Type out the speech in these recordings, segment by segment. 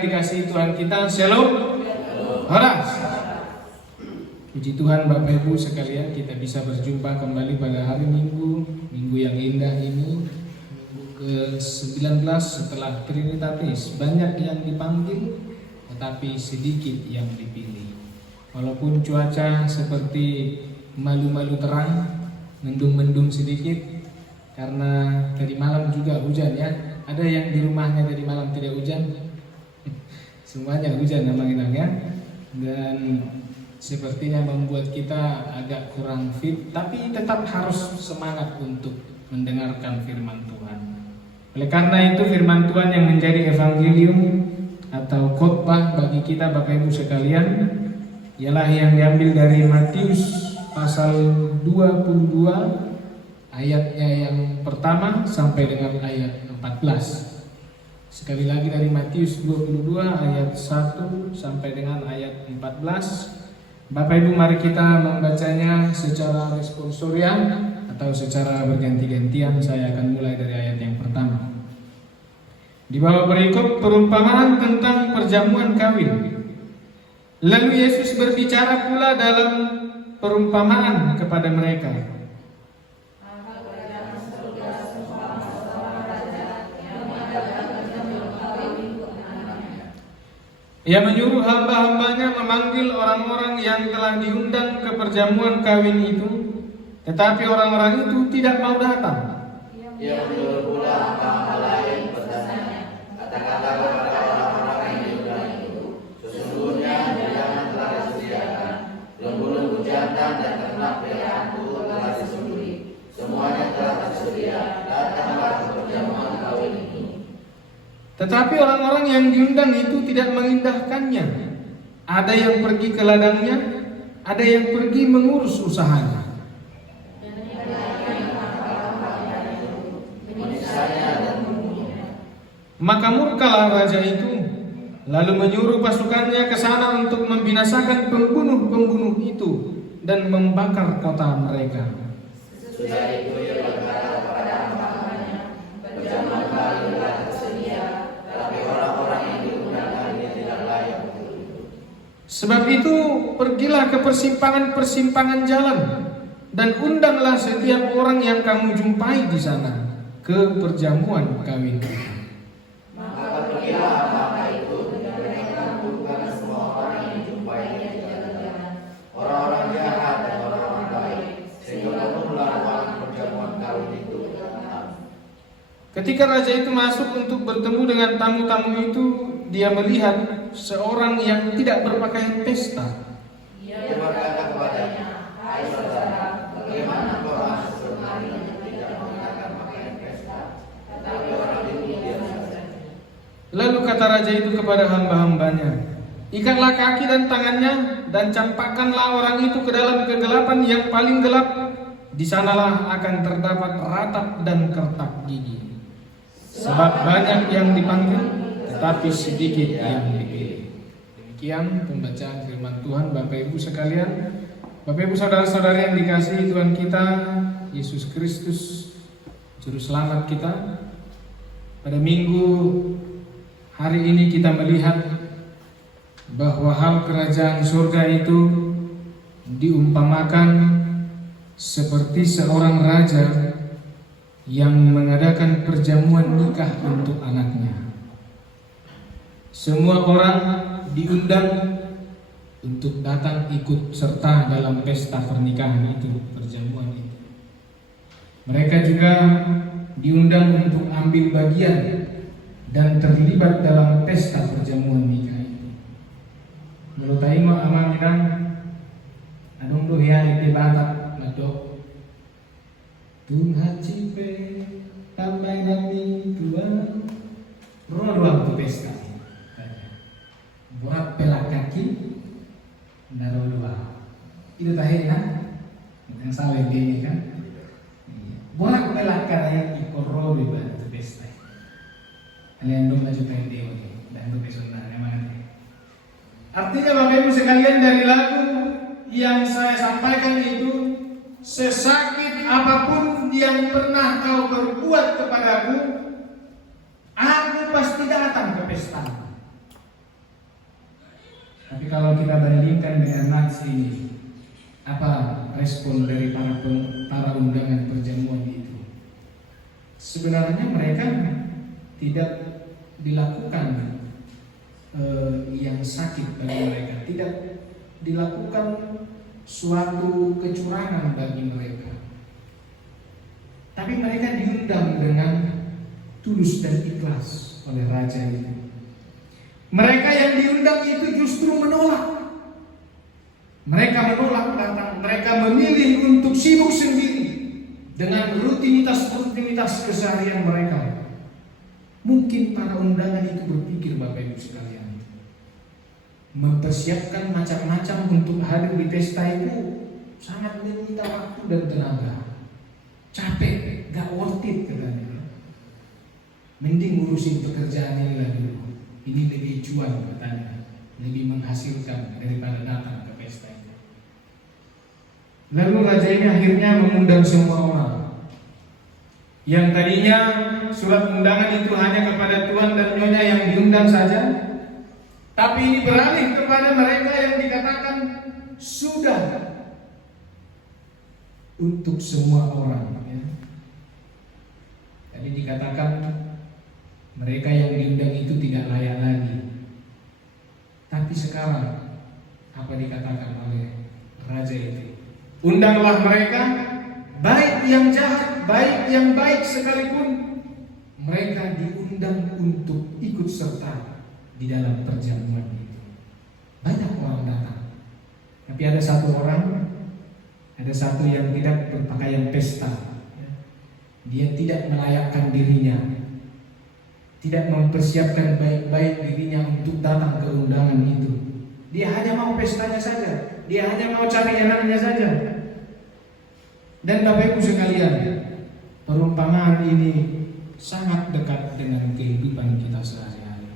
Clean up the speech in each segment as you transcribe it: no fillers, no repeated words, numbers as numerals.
Dikasih Tuhan kita, Shalom, Horas. Puji Tuhan Bapak Ibu sekalian, kita bisa berjumpa kembali pada hari Minggu yang indah ini, Minggu ke-19 setelah Trinitatis. Banyak yang dipanggil, tetapi sedikit yang dipilih. Walaupun cuaca seperti malu-malu terang, mendung-mendung sedikit, karena tadi malam juga hujan ya. Ada yang di rumahnya tadi malam tidak hujan? Semuanya hujan namanya, dan sepertinya membuat kita agak kurang fit, tapi tetap harus semangat untuk mendengarkan firman Tuhan. Oleh karena itu firman Tuhan yang menjadi evangelium atau khotbah bagi kita Bapak Ibu sekalian ialah yang diambil dari Matius pasal 22 ayatnya yang pertama sampai dengan ayat 14. Sekali lagi dari Matius 22 ayat 1 sampai dengan ayat 14. Bapak Ibu mari kita membacanya secara responsorial atau secara berganti-gantian. Saya akan mulai dari ayat yang pertama. Di bawah berikut perumpamaan tentang perjamuan kawin. Lalu Yesus berbicara pula dalam perumpamaan kepada mereka. Ia menyuruh hamba-hambanya memanggil orang-orang yang telah diundang ke perjamuan kawin itu, tetapi orang-orang itu tidak mau datang. Ia menyuruh pula hamba-hamba lain bertanya, kata-kata kepada orang-orang yang diundang itu, sesungguhnya hidangan telah disediakan, lembu-lembu jantan dan ternak peliharaanku telah disembelih, semuanya telah tersedia, datanglah ke perjamuan kawin itu. Tetapi orang-orang yang diundang itu tidak mengindahkannya. Ada yang pergi ke ladangnya, ada yang pergi mengurus usahanya. Maka murkalah raja itu, lalu menyuruh pasukannya ke sana untuk membinasakan pembunuh-pembunuh itu dan membakar kota mereka. Sesudah itu ia berkata kepada hamba-hambanya, perjamuan kawin telah tersedia, tapi orang-orang yang diundang ini tidak layak. Sebab itu pergilah ke persimpangan-persimpangan jalan dan undanglah setiap orang yang kamu jumpai di sana ke perjamuan kawin. Maka pergilah hamba itu dan mereka bukan semua orang yang dijumpainya di jalan-jalan, orang-orang jahat dan orang-orang baik, sehingga penuhlah ruangan perjamuan kawin itu. Ketika raja itu masuk untuk bertemu dengan tamu-tamu itu, dia melihat seorang yang tidak berpakaian pesta. Ia berkata kepadanya, hai saudara, bagaimana kau masuk kemari dan tidak mengenakan pakaian pesta? Tetapi orang itu diam saja. Lalu kata raja itu kepada hamba-hambanya, ikatlah kaki dan tangannya dan campakkanlah orang itu ke dalam kegelapan yang paling gelap. Di sanalah akan terdapat ratap dan kertak gigi. Sebab banyak yang dipanggil, tetapi sedikit yang dipilih. Demikian pembacaan firman Tuhan Bapak Ibu sekalian. Bapak Ibu saudara-saudari yang dikasihi Tuhan kita Yesus Kristus, Juru Selamat kita. Pada minggu hari ini kita melihat bahwa hal kerajaan surga itu diumpamakan seperti seorang raja yang mengadakan perjamuan nikah untuk anaknya. Semua orang diundang untuk datang ikut serta dalam pesta pernikahan itu, perjamuan itu. Mereka juga diundang untuk ambil bagian dan terlibat dalam pesta perjamuan nikah itu. Menurut Aimo amangan adong do ya di Batak madok Tuhan cipe tambah nami Tuhan rodoang tu pesta buat pelak kaki narodoa itu tahena yang salah ini kan buat pelak kaki ikut rodo buat pesta kalian dong maju pengen dewa dan tu pesona memang. Artinya Bapak Ibu sekalian, dari lagu yang saya sampaikan itu, sesakit apapun yang pernah kau berbuat kepadaku, aku pasti datang ke pesta. Tapi kalau kita bandingkan dengan nats ini, apa respon dari para undangan perjamuan itu? Sebenarnya mereka tidak dilakukan yang sakit bagi mereka, tidak dilakukan suatu kecurangan bagi mereka, tapi mereka diundang dengan tulus dan ikhlas oleh raja itu. Mereka yang diundang itu justru menolak. Mereka menolak datang. Mereka memilih untuk sibuk sendiri dengan rutinitas keseharian mereka. Mungkin para undangan itu berpikir, Bapak Ibu sekalian, mempersiapkan macam-macam untuk hadir di pesta itu sangat menyita waktu dan tenaga. Capek, gak worth it katanya. Mending ngurusin pekerjaan ini lah dulu. Ini lebih cuan katanya, lebih menghasilkan daripada datang ke pesta itu. Lalu raja ini akhirnya mengundang semua orang. Yang tadinya surat undangan itu hanya kepada tuan dan nyonya yang diundang saja, tapi ini beralih kepada mereka yang dikatakan sudah untuk semua orang. Ya. Jadi dikatakan mereka yang diundang itu tidak layak lagi. Tapi sekarang apa dikatakan oleh raja itu? Undanglah mereka, baik yang jahat, baik yang baik sekalipun, mereka diundang untuk ikut serta di dalam perjamuan itu. Banyak orang datang, tapi ada satu yang tidak berpakaian pesta. Dia tidak melayakkan dirinya, tidak mempersiapkan baik-baik dirinya untuk datang ke undangan itu. Dia hanya mau pestanya saja, dia hanya mau cari enaknya saja. Dan Bapak Ibu sekalian, perumpamaan ini sangat dekat dengan kehidupan kita sehari-hari.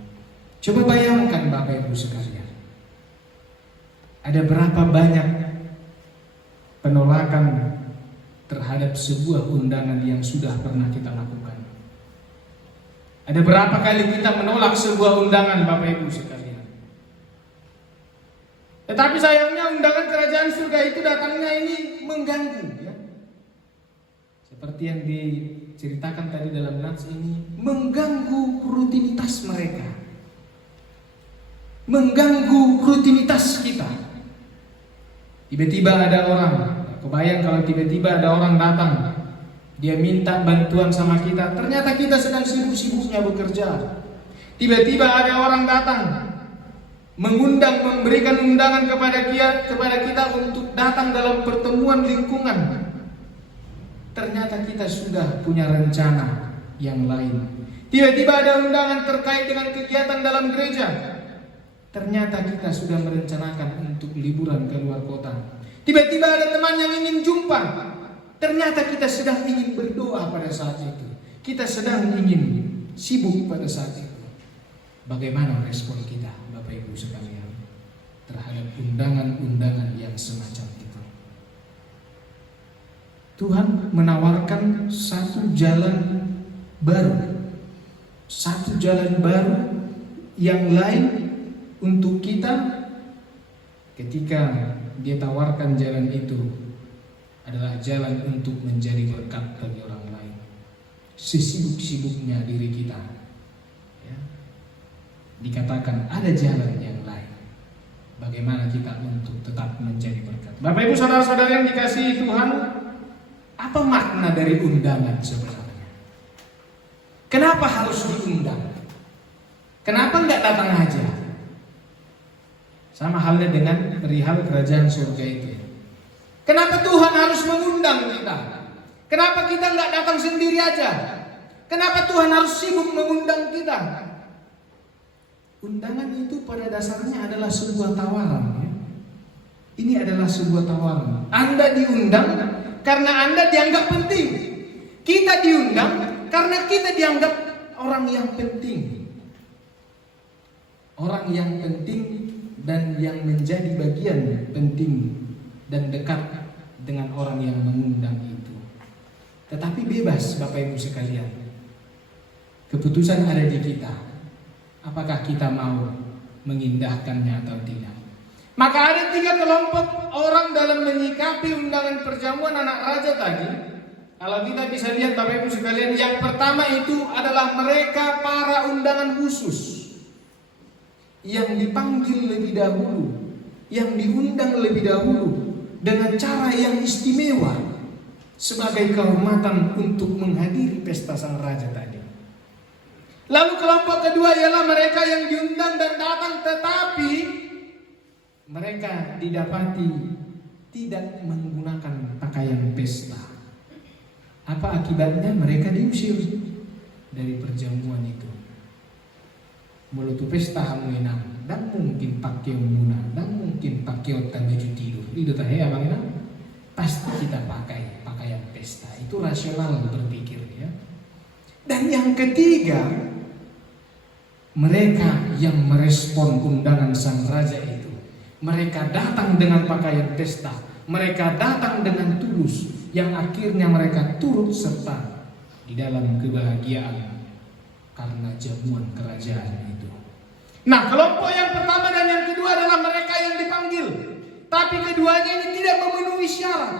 Coba bayangkan Bapak Ibu sekalian, ada berapa banyak penolakan terhadap sebuah undangan yang sudah pernah kita lakukan. Ada berapa kali kita menolak sebuah undangan Bapak Ibu sekalian. Tetapi sayangnya undangan kerajaan surga itu datangnya ini mengganggu, ya. Seperti yang diceritakan tadi dalam nats ini, mengganggu rutinitas mereka, mengganggu rutinitas kita. Tiba-tiba ada orang, kebayang kalau tiba-tiba ada orang datang, dia minta bantuan sama kita, ternyata kita sedang sibuk-sibuknya bekerja. Tiba-tiba ada orang datang, memberikan undangan kepada kita untuk datang dalam pertemuan lingkungan. Ternyata kita sudah punya rencana yang lain. Tiba-tiba ada undangan terkait dengan kegiatan dalam gereja. Ternyata kita sudah merencanakan untuk liburan ke luar kota. Tiba-tiba ada teman yang ingin jumpa. Ternyata kita sedang ingin berdoa pada saat itu. Kita sedang ingin sibuk pada saat itu. Bagaimana respon kita, Bapak Ibu sekalian, terhadap undangan-undangan yang semacam itu? Tuhan menawarkan satu jalan baru yang lain untuk kita. Ketika Dia tawarkan jalan itu adalah jalan untuk menjadi berkat bagi orang lain. Sesibuk-sibuknya diri kita, ya, dikatakan ada jalan yang lain. Bagaimana kita untuk tetap menjadi berkat? Bapak Ibu saudara-saudara yang dikasihi Tuhan, apa makna dari undangan sebenarnya? Kenapa harus diundang? Kenapa enggak datang aja? Sama halnya dengan perihal kerajaan surga itu. Kenapa Tuhan harus mengundang kita? Kenapa kita enggak datang sendiri aja? Kenapa Tuhan harus sibuk mengundang kita? Undangan itu pada dasarnya adalah sebuah tawaran, ya. Ini adalah sebuah tawaran. Anda diundang karena Anda dianggap penting. Kita diundang karena kita dianggap orang yang penting. Orang yang penting dan yang menjadi bagian penting dan dekat dengan orang yang mengundang itu. Tetapi bebas Bapak Ibu sekalian. Keputusan ada di kita. Apakah kita mau mengindahkannya atau tidak? Maka ada 3 kelompok orang dalam menyikapi undangan perjamuan anak raja tadi. Kalau kita bisa lihat Bapak Ibu sekalian, yang pertama itu adalah mereka para undangan khusus, yang dipanggil lebih dahulu, yang diundang lebih dahulu dengan cara yang istimewa sebagai kehormatan untuk menghadiri pesta sang raja tadi. Lalu kelompok kedua ialah mereka yang diundang dan datang, tetapi mereka didapati tidak menggunakan pakaian pesta. Apa akibatnya? Mereka diusir dari perjamuan itu. Melutu pesta hamuinam, dan mungkin pakai muna, dan mungkin pakai otak baju tidur. Itu tadi abangnya pasti kita pakai pakaian pesta. Itu rasional berpikir ya. Dan yang ketiga, mereka yang merespon undangan sang raja itu. Mereka datang dengan pakaian pesta, mereka datang dengan tulus, yang akhirnya mereka turut serta di dalam kebahagiaan karena jamuan kerajaan itu. Nah, kelompok yang pertama dan yang kedua adalah mereka yang dipanggil, tapi keduanya ini tidak memenuhi syarat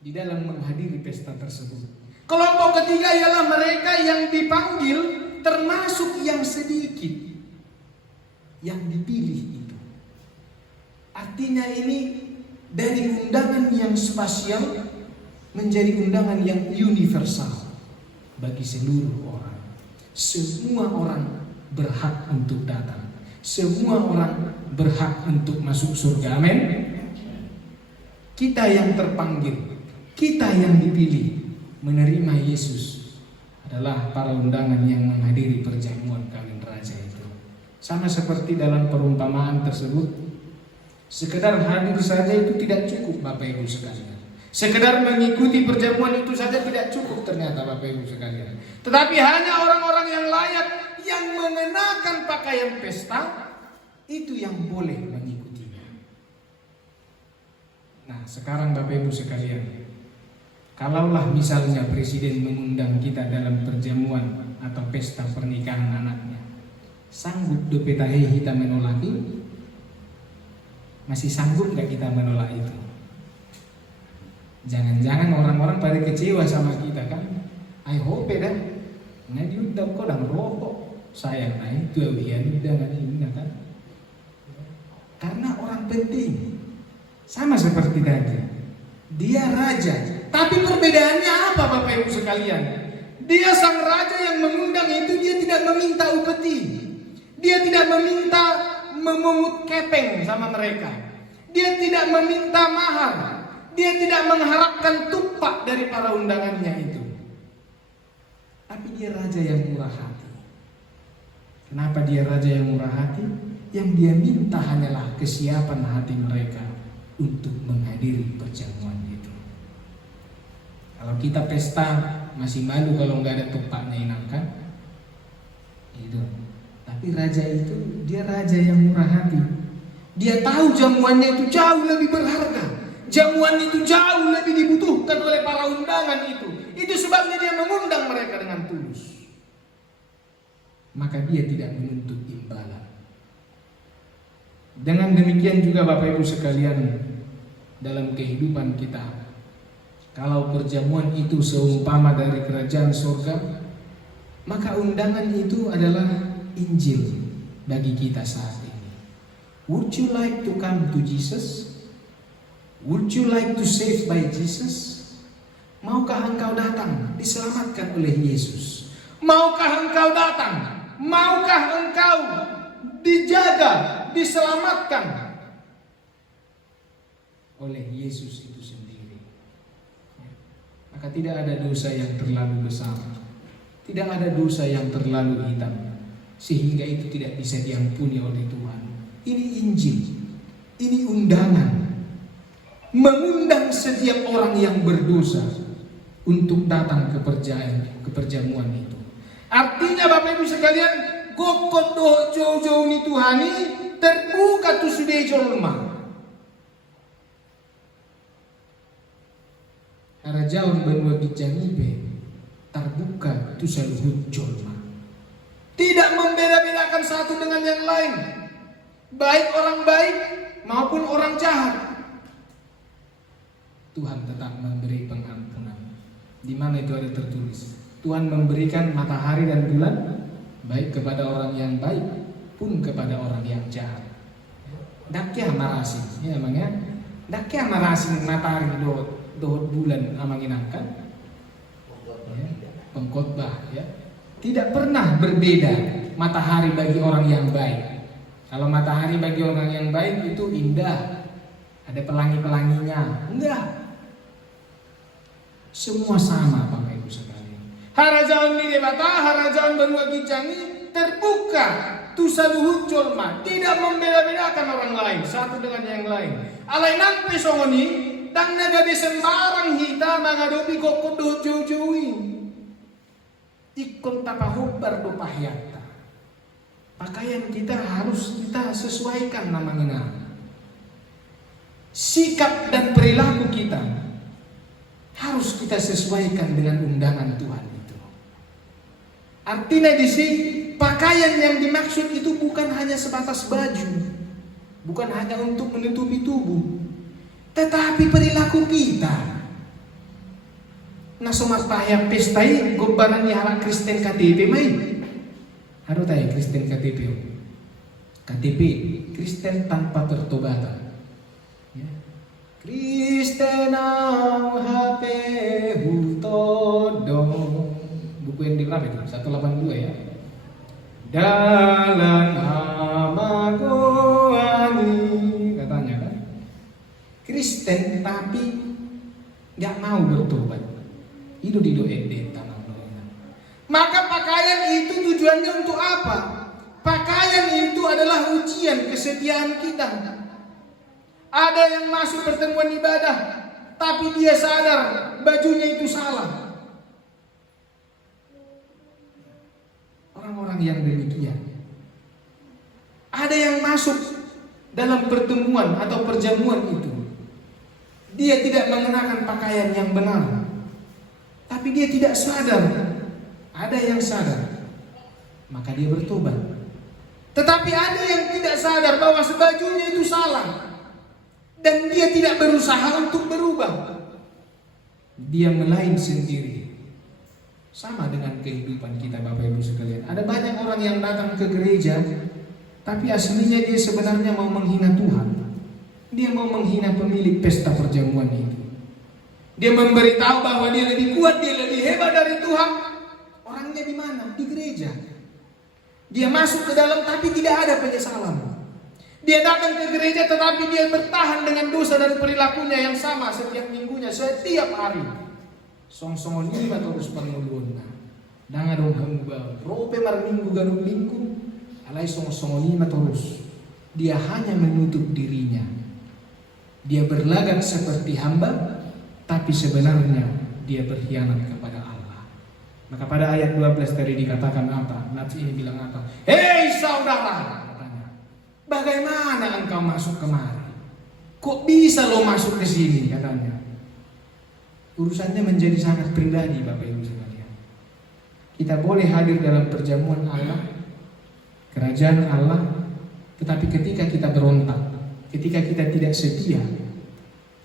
di dalam menghadiri pesta tersebut. Kelompok ketiga ialah mereka yang dipanggil, termasuk yang sedikit yang dipilih itu. Artinya ini dari undangan yang spasial menjadi undangan yang universal bagi seluruh orang. Semua orang berhak untuk datang. Semua orang berhak untuk masuk surga. Amin. Kita yang terpanggil, kita yang dipilih menerima Yesus adalah para undangan yang menghadiri perjamuan kawin raja itu. Sama seperti dalam perumpamaan tersebut, sekedar hadir saja itu tidak cukup Bapak Ibu sekalian. Sekedar mengikuti perjamuan itu saja tidak cukup ternyata Bapak Ibu sekalian. Tetapi hanya orang-orang yang layak, yang mengenakan pakaian pesta, itu yang boleh mengikutinya. Nah, sekarang Bapak Ibu sekalian, kalaulah misalnya presiden mengundang kita dalam perjamuan atau pesta pernikahan anaknya, sanggup dopetahe kita menolak itu? Masih sanggup gak kita menolak itu? Jangan-jangan orang-orang pada kecewa sama kita kan? I hope dah. Nah diundang kok dan rokok. Sayang nah itu awian dengan ini kan? Karena orang penting. Sama seperti tadi. Dia raja. Tapi perbedaannya apa Bapak Ibu sekalian? Dia sang raja yang mengundang itu, dia tidak meminta upeti. Dia tidak meminta memungut kepeng sama mereka. Dia tidak meminta mahar. Dia tidak mengharapkan tupak dari para undangannya itu. Tapi dia raja yang murah hati. Kenapa dia raja yang murah hati? Yang dia minta hanyalah kesiapan hati mereka untuk menghadiri perjamuan itu. Kalau kita pesta masih malu kalau nggak ada tupaknya inangkan. Itu. Tapi raja itu, dia raja yang murah hati. Dia tahu jamuannya itu jauh lebih berharga. Jamuan itu jauh lebih dibutuhkan oleh para undangan itu. Itu sebabnya dia mengundang mereka dengan tulus. Maka dia tidak menuntut imbalan. Dengan demikian juga Bapak Ibu sekalian, dalam kehidupan kita, kalau perjamuan itu seumpama dari kerajaan surga, maka undangan itu adalah Injil bagi kita saat ini. Would you like to come to Jesus? Would you like to save by Jesus? Maukah engkau datang diselamatkan oleh Yesus? Maukah engkau datang? Maukah engkau dijaga, diselamatkan oleh Yesus itu sendiri? Maka tidak ada dosa yang terlalu besar, tidak ada dosa yang terlalu hitam, sehingga itu tidak bisa diampuni oleh Tuhan. Ini Injil, ini undangan, mengundang setiap orang yang berdosa untuk datang ke perjamuan itu. Artinya Bapak Ibu sekalian, gokot doh jauh-jauh ni Tuhani terbuka tu sudah jolma. Harajawan benua bijangibe terbuka tu saluhut jolma. Tidak membeda-bedakan satu dengan yang lain. baik orang baik maupun orang jahat, Tuhan tetap memberi pengampunan. Di mana itu ada tertulis? Tuhan memberikan matahari dan bulan baik kepada orang yang baik pun kepada orang yang jahat. Dakya marasing, ya emangnya. Dakya marasing matahari dohot bulan amanginangkan. Ya, pengkhotbah ya. Tidak pernah berbeda matahari bagi orang yang baik. Kalau matahari bagi orang yang baik itu indah, ada pelangi-pelanginya. Enggak. Semua sama Bapak Ibu sekalian. Harajaon di debata, harajaon berua gijangi terbuka. Tusa luhut jolma, tidak membeda-bedakan orang lain satu dengan yang lain. Alai nang pesongoni, dang naga sembarang hita mengadopi kokot doh jauh-jauhi. Ikon tapahubar do pahyata. Pakaian kita harus kita sesuaikan namanya. Sikap dan perilaku kita harus kita sesuaikan dengan undangan Tuhan itu. Artinya di sini pakaian yang dimaksud itu bukan hanya sebatas baju, bukan hanya untuk menutupi tubuh, tetapi perilaku kita. Nah somat pahaya pestai gobanan yang Kristen KTP main. Harus tahu Kristen KTP. KTP Kristen tanpa pertobatan. Ya. Kristen ang HP hutodo. Buku yang di berapa itu? 182 ya. Dalam amaku ani katanya kan. Kristen tapi nggak mau bertobat. Itu di doa tanah. Maka pakaian itu tujuannya untuk apa? Pakaian itu adalah ujian kesetiaan kita. Ada yang masuk pertemuan ibadah, tapi dia sadar bajunya itu salah. Orang-orang yang demikian. Ada yang masuk dalam pertemuan atau perjamuan itu, dia tidak mengenakan pakaian yang benar, tapi dia tidak sadar. Ada yang sadar, maka dia bertobat. Tetapi ada yang tidak sadar bahwa sebajunya itu salah, dan dia tidak berusaha untuk berubah. Dia melain sendiri. Sama dengan kehidupan kita Bapak Ibu sekalian. Ada banyak orang yang datang ke gereja, tapi aslinya dia sebenarnya mau menghina Tuhan. Dia mau menghina pemilik pesta perjamuan itu. Dia memberitahu bahwa dia lebih kuat, dia lebih hebat dari Tuhan. Orangnya di mana? Di gereja. Dia masuk ke dalam tapi tidak ada penyesalan. Dia datang ke gereja tetapi dia bertahan dengan dosa dan perilakunya yang sama setiap minggunya, setiap hari. Song-songon ini terus panguluan. Danga dong hamba. Rope mar minggu ganung minggu. Alai song-songon ini terus. Dia hanya menutup dirinya. Dia berlagak seperti hamba, tapi sebenarnya dia berkhianat kepada Allah. Maka pada ayat 12 tadi dikatakan apa? Nats ini bilang apa? Hei saudara, katanya, bagaimana engkau masuk kemari? Kok bisa lo masuk ke sini? Katanya. Urusannya menjadi sangat pribadi Bapak Ibu sekalian. Kita boleh hadir dalam perjamuan Allah, kerajaan Allah, tetapi ketika kita berontak, ketika kita tidak setia,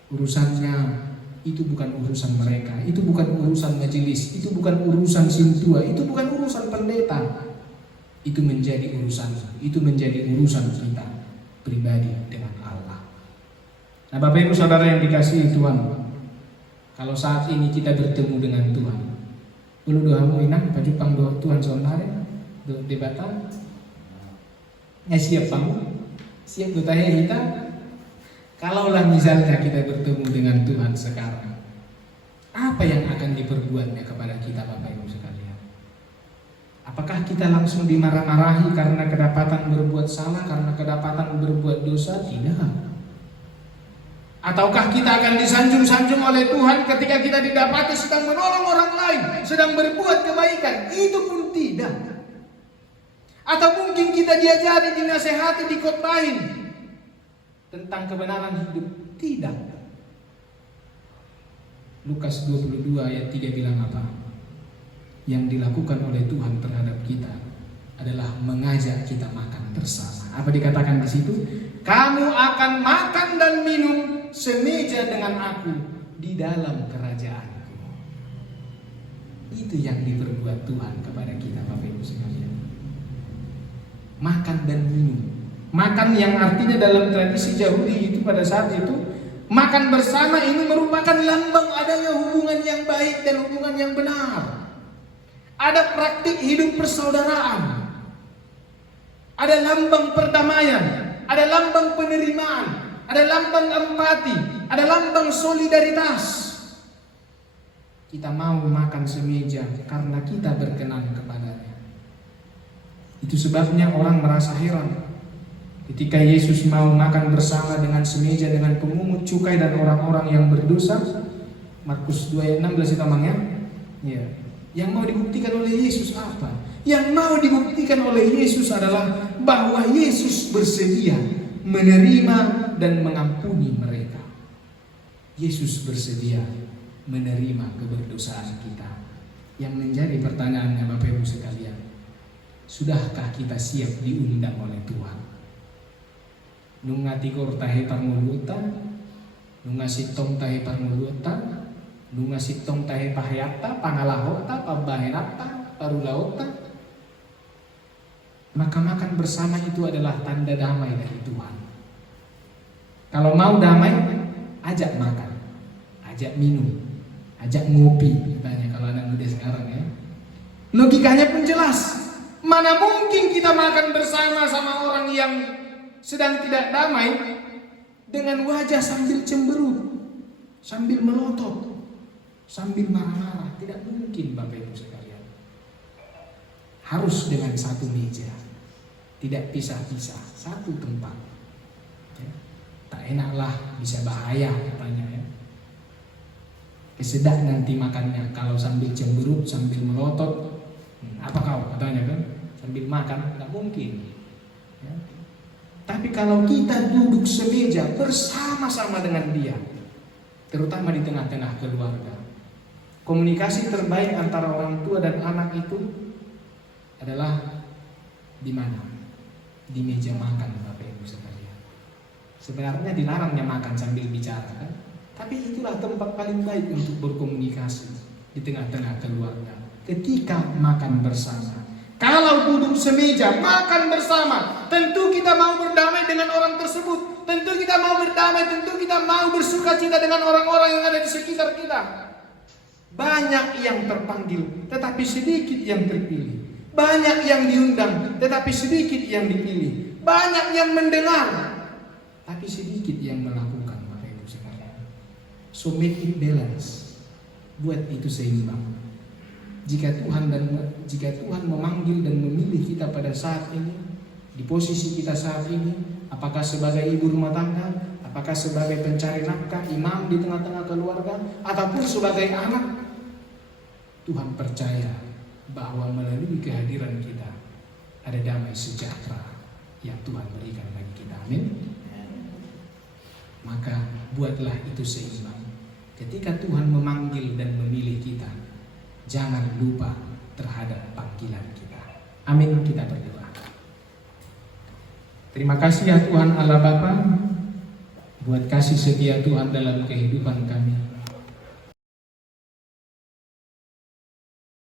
urusannya itu bukan urusan mereka, itu bukan urusan majelis, itu bukan urusan sintua, itu bukan urusan pendeta. Itu menjadi urusan kita pribadi dengan Allah. Nah Bapak Ibu Saudara yang dikasihi Tuhan, kalau saat ini kita bertemu dengan Tuhan, dulu doamu inang pajupang doa Tuhan saudara, doa debatan, siap kamu, siap doanya kita. Kalaulah misalnya kita bertemu dengan Tuhan sekarang, apa yang akan diperbuatnya kepada kita Bapak Ibu sekalian? Apakah kita langsung dimarah-marahi karena kedapatan berbuat salah, karena kedapatan berbuat dosa? Tidak. Ataukah kita akan disanjung-sanjung oleh Tuhan ketika kita didapati sedang menolong orang lain, sedang berbuat kebaikan? Itu pun tidak. Atau mungkin kita diajari, dinasehati, dikotbahin tentang kebenaran hidup? Tidak. Lukas 22 ayat 3 bilang apa? Yang dilakukan oleh Tuhan terhadap kita adalah mengajak kita makan bersama. Apa dikatakan di situ? Kamu akan makan dan minum semeja dengan aku di dalam kerajaanku. Itu yang diperbuat Tuhan kepada kita, Bapak Ibu sekalian. Makan dan minum. Makan yang artinya dalam tradisi Yahudi itu pada saat itu, makan bersama ini merupakan lambang adanya hubungan yang baik dan hubungan yang benar. Ada praktik hidup persaudaraan. Ada lambang perdamaian, ada lambang penerimaan, ada lambang empati, ada lambang solidaritas. Kita mau makan semeja karena kita berkenan kepadanya. Itu sebabnya orang merasa heran ketika Yesus mau makan bersama dengan semeja dengan pemungut cukai dan orang-orang yang berdosa. Markus 2 ayat 16 itu namanya. Ya. Yang mau dibuktikan oleh Yesus apa? Yang mau dibuktikan oleh Yesus adalah bahwa Yesus bersedia menerima dan mengampuni mereka. Yesus bersedia menerima keberdosaan kita. Yang menjadi pertanyaannya Bapak Ibu sekalian, sudahkah kita siap diundang oleh Tuhan? Nunga tigor tahe parmuluta, nunga sitong tahe parmuluta, nunga sitong tahe pahayata, pangalahota, pabahenata, parulaota. Maka makan bersama itu adalah tanda damai dari Tuhan. Kalau mau damai, ajak makan, ajak minum, ajak ngopi, katanya kalau anak muda sekarang ya. Logikanya pun jelas. Mana mungkin kita makan bersama sama orang yang sedang tidak damai dengan wajah sambil cemberut, sambil melotot, sambil marah-marah. Tidak mungkin Bapak Ibu sekalian. Harus dengan satu meja, tidak pisah-pisah, satu tempat. Ya. Tak enaklah, bisa bahaya katanya ya. Kesedak nanti makannya kalau sambil cemberut, sambil melotot. Apa kau katanya kan? Sambil makan, tidak mungkin. Ya. Tapi kalau kita duduk semeja bersama-sama dengan dia, terutama di tengah-tengah keluarga, komunikasi terbaik antara orang tua dan anak itu adalah di mana? Di meja makan, Bapak Ibu sekalian. Sebenarnya dilarangnya makan sambil bicara kan? Tapi itulah tempat paling baik untuk berkomunikasi di tengah-tengah keluarga. Ketika makan bersama, kalau duduk semeja makan bersama, tentu kita mau berdamai dengan orang tersebut. Tentu kita mau berdamai, tentu kita mau bersukacita dengan orang-orang yang ada di sekitar kita. Banyak yang terpanggil, tetapi sedikit yang terpilih. Banyak yang diundang, tetapi sedikit yang dipilih. Banyak yang mendengar, tapi sedikit yang melakukan, Bapak Ibu sekalian. So make it balance. Buat itu seimbang. Jika Tuhan memanggil dan memilih kita pada saat ini, di posisi kita saat ini, apakah sebagai ibu rumah tangga, apakah sebagai pencari nafkah, imam di tengah-tengah keluarga, ataupun sebagai anak, Tuhan percaya bahwa melalui kehadiran kita ada damai sejahtera yang Tuhan berikan bagi kita. Amin. Maka buatlah itu seimbang. Ketika Tuhan memanggil dan memilih kita, jangan lupa terhadap panggilan kita. Amin. Kita berdoa. Terima kasih ya Tuhan Allah Bapa, buat kasih setia Tuhan dalam kehidupan kami.